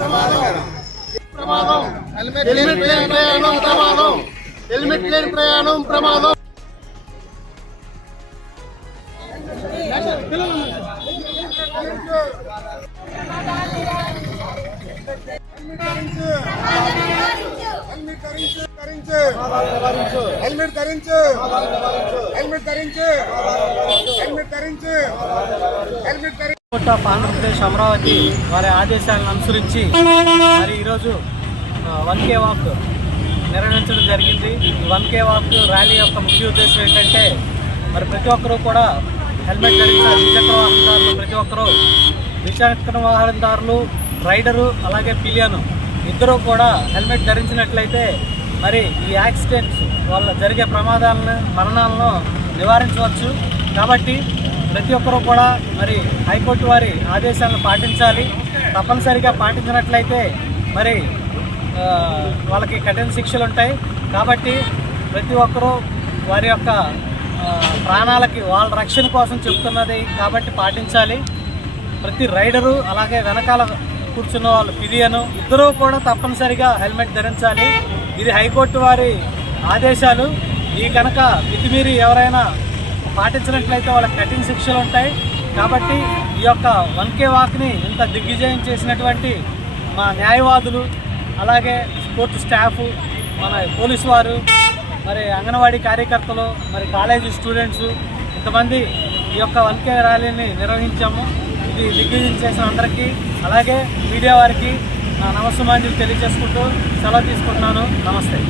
ప్రమాదం హెల్మెట్ లేని ప్రయాణం ప్రమాదం హెల్మెట్ లేని ప్రయాణం ప్రమాదం. Helmet ధరించు, helmet ధరించు, helmet ధరించు, helmet ధరించు. Andhra Pradesh Amaravati వారి ఆదేశాలను అనుసరించి మరి ఈరోజు 1K వాక్ నిర్వహించడం జరిగింది. ఈ 1K వాక్ ర్యాలీ యొక్క ముఖ్య ఉద్దేశం ఏంటంటే మరి ప్రతి ఒక్కరూ కూడా హెల్మెట్ ధరించాలి. ద్విచక్ర వాహనదారులు, రైడరు అలాగే పిలియను ఇద్దరూ కూడా హెల్మెట్ ధరించినట్లయితే మరి ఈ యాక్సిడెంట్స్ వల్ల జరిగే ప్రమాదాలను, మరణాలను నివారించవచ్చు. కాబట్టి ప్రతి ఒక్కరూ కూడా మరి హైకోర్టు వారి ఆదేశాలను పాటించాలి. తప్పనిసరిగా పాటించినట్లయితే మరి వాళ్ళకి కఠిన శిక్షలు ఉంటాయి. కాబట్టి ప్రతి ఒక్కరూ వారి యొక్క ప్రాణాలకి వాళ్ళ రక్షణ కోసం చెప్తున్నది కాబట్టి పాటించాలి. ప్రతి రైడరు అలాగే వెనకాల కూర్చున్న వాళ్ళు పిలియను ఇద్దరూ కూడా తప్పనిసరిగా హెల్మెట్ ధరించాలి. ఇది హైకోర్టు వారి ఆదేశాలు. ఈ కనుక మితిమీరి ఎవరైనా పాటించినట్లయితే వాళ్ళకి కఠిన శిక్షలు ఉంటాయి. కాబట్టి ఈ యొక్క 1K వాక్ని ఇంత దిగ్విజయం చేసినటువంటి మా న్యాయవాదులు, అలాగే కోర్టు స్టాఫ్, మన పోలీసు వారు, మరి అంగన్వాడీ కార్యకర్తలు, మరి కాలేజీ స్టూడెంట్స్ ఇంతమంది ఈ యొక్క 1K ర్యాలీని నిర్వహించాము. ఇది దిగ్విజయం చేసిన అందరికీ అలాగే మీడియా వారికి నా నమస్సుమాంజలి తెలియజేసుకుంటూ సెలవు తీసుకుంటున్నాను. నమస్తే.